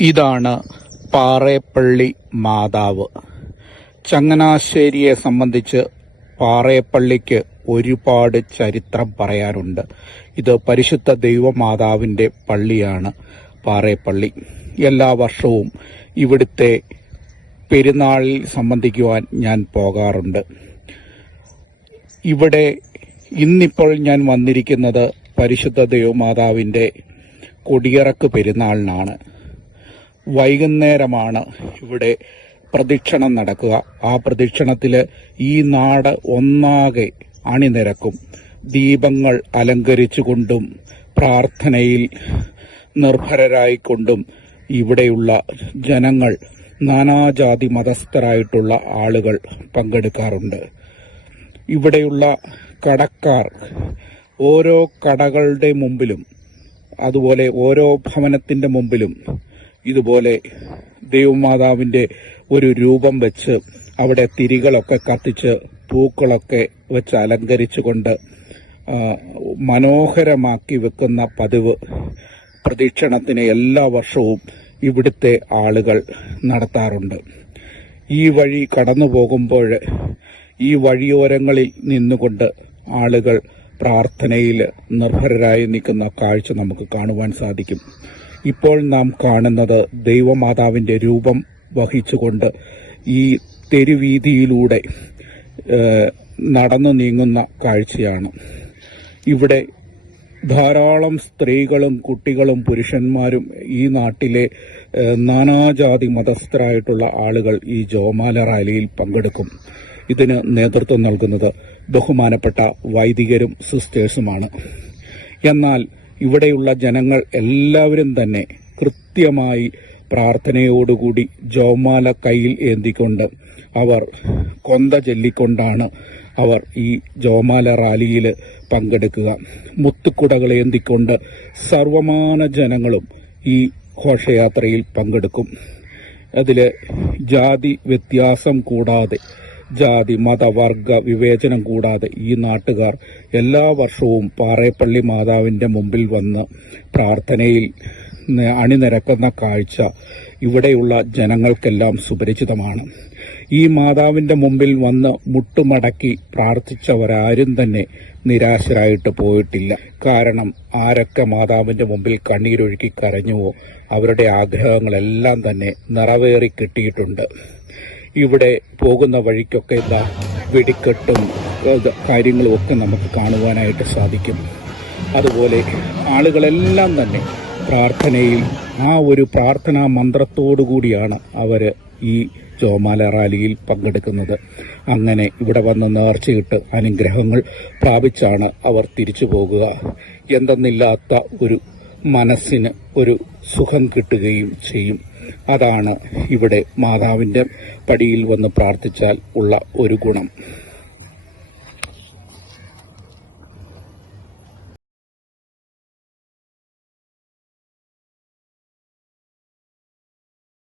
ഇതാണ് പാറേപ്പള്ളി മാതാവ്. ചങ്ങനാശ്ശേരിയെ സംബന്ധിച്ച് പാറേപ്പള്ളിക്ക് ഒരുപാട് ചരിത്രം പറയാനുണ്ട് ഇത് പരിശുദ്ധ ദൈവമാതാവിന്റെ പള്ളിയാണ് പാറേപ്പള്ളി. എല്ലാ വർഷവും ഇവിടുത്തെ പെരുന്നാളിൽ സംബന്ധിക്കുവാൻ ഞാൻ പോകാറുണ്ട്. ഇവിടെ ഇന്നിപ്പോൾ ഞാൻ വന്നിരിക്കുന്നത് പരിശുദ്ധ ദൈവമാതാവിന്റെ കൊടിയിറക്ക് പെരുന്നാളിനാണ്. വൈകുന്നേരമാണ് ഇവിടെ പ്രദക്ഷിണം നടക്കുക. ആ പ്രദക്ഷിണത്തിൽ ഈ നാട് ഒന്നാകെ അണിനിരക്കും. ദീപങ്ങൾ അലങ്കരിച്ചുകൊണ്ടും പ്രാർത്ഥനയിൽ നിർഭരരായിക്കൊണ്ടും ഇവിടെയുള്ള ജനങ്ങൾ നാനാജാതി മതസ്ഥരായിട്ടുള്ള ആളുകൾ പങ്കെടുക്കാറുണ്ട്. ഇവിടെയുള്ള കടക്കാർ ഓരോ കടകളുടെ മുമ്പിലും അതുപോലെ ഓരോ ഭവനത്തിന്റെ മുമ്പിലും ഇതുപോലെ ദൈവമാതാവിന്റെ ഒരു രൂപം വെച്ച് അവിടെ തിരികളൊക്കെ കത്തിച്ച് പൂക്കളൊക്കെ വെച്ച് അലങ്കരിച്ചുകൊണ്ട് മനോഹരമാക്കി വെക്കുന്ന പതിവ് പ്രദക്ഷിണത്തിന് എല്ലാ വർഷവും ഇവിടുത്തെ ആളുകൾ നടത്താറുണ്ട്. ഈ വഴി കടന്നു പോകുമ്പോൾ ഈ വഴിയോരങ്ങളിൽ നിന്നുകൊണ്ട് ആളുകൾ പ്രാർത്ഥനയിൽ നിർഭരരായി നിൽക്കുന്ന കാഴ്ച നമുക്ക് കാണുവാൻ സാധിക്കും. ഇപ്പോൾ നാം കാണുന്നത് ദൈവമാതാവിന്റെ രൂപം വഹിച്ചുകൊണ്ട് ഈ തെരുവീതിയിലൂടെ നടന്നു നീങ്ങുന്ന കാഴ്ചയാണ്. ഇവിടെ ധാരാളം സ്ത്രീകളും കുട്ടികളും പുരുഷന്മാരും ഈ നാട്ടിലെ നാനാജാതി മതസ്ഥരായിട്ടുള്ള ആളുകൾ ഈ ജോമാല റാലിയിൽ പങ്കെടുക്കും. ഇതിന് നേതൃത്വം നൽകുന്നത് ബഹുമാനപ്പെട്ട വൈദികരും സിസ്റ്റേഴ്സുമാണ്. എന്നാൽ ഇവിടെയുള്ള ജനങ്ങൾ എല്ലാവരും തന്നെ കൃത്യമായി പ്രാർത്ഥനയോടുകൂടി ജോമാല കയ്യിൽ ഏന്തിക്കൊണ്ട് അവർ കൊന്ത ചൊല്ലിക്കൊണ്ടാണ് അവർ ഈ ജോമാല റാലിയിൽ പങ്കെടുക്കുക. മുത്തുക്കുടകൾ ഏന്തിക്കൊണ്ട് സർവമാന ജനങ്ങളും ഈ ഘോഷയാത്രയിൽ പങ്കെടുക്കും. അതിൽ ജാതി വ്യത്യാസം കൂടാതെ ജാതി മത വർഗ വിവേചനം കൂടാതെ ഈ നാട്ടുകാർ എല്ലാ വർഷവും പാറേപ്പള്ളി മാതാവിന്റെ മുമ്പിൽ വന്ന് പ്രാർത്ഥനയിൽ അണിനിരക്കുന്ന കാഴ്ച ഇവിടെയുള്ള ജനങ്ങൾക്കെല്ലാം സുപരിചിതമാണ്. ഈ മാതാവിന്റെ മുമ്പിൽ വന്ന് മുട്ടുമടക്കി പ്രാർത്ഥിച്ചവരാരും തന്നെ നിരാശരായിട്ട് പോയിട്ടില്ല. കാരണം ആരൊക്കെ മാതാവിന്റെ മുമ്പിൽ കണ്ണീരൊഴുക്കി കരഞ്ഞുവോ അവരുടെ ആഗ്രഹങ്ങളെല്ലാം തന്നെ നിറവേറി കിട്ടിയിട്ടുണ്ട്. ഇവിടെ പോകുന്ന വഴിക്കൊക്കെ എന്താ വെടിക്കെട്ടും കാര്യങ്ങളും ഒക്കെ നമുക്ക് കാണുവാനായിട്ട് സാധിക്കും. അതുപോലെ ആളുകളെല്ലാം തന്നെ പ്രാർത്ഥനയിൽ ആ ഒരു പ്രാർത്ഥനാ മന്ത്രത്തോടു കൂടിയാണ് അവർ ഈ ജോമാല റാലിയിൽ പങ്കെടുക്കുന്നത്. അങ്ങനെ ഇവിടെ വന്ന് നേർച്ചയിട്ട് അനുഗ്രഹങ്ങൾ പ്രാപിച്ചാണ് അവർ തിരിച്ചു പോകുക. എന്തെന്നില്ലാത്ത ഒരു മനസ്സിന് ഒരു സുഖം കിട്ടുകയും ചെയ്യും. അതാണ് ഇവിടെ മാതാവിന്റെ പടിയിൽ വന്ന് പ്രാർത്ഥിച്ചാൽ ഉള്ള ഒരു ഗുണം.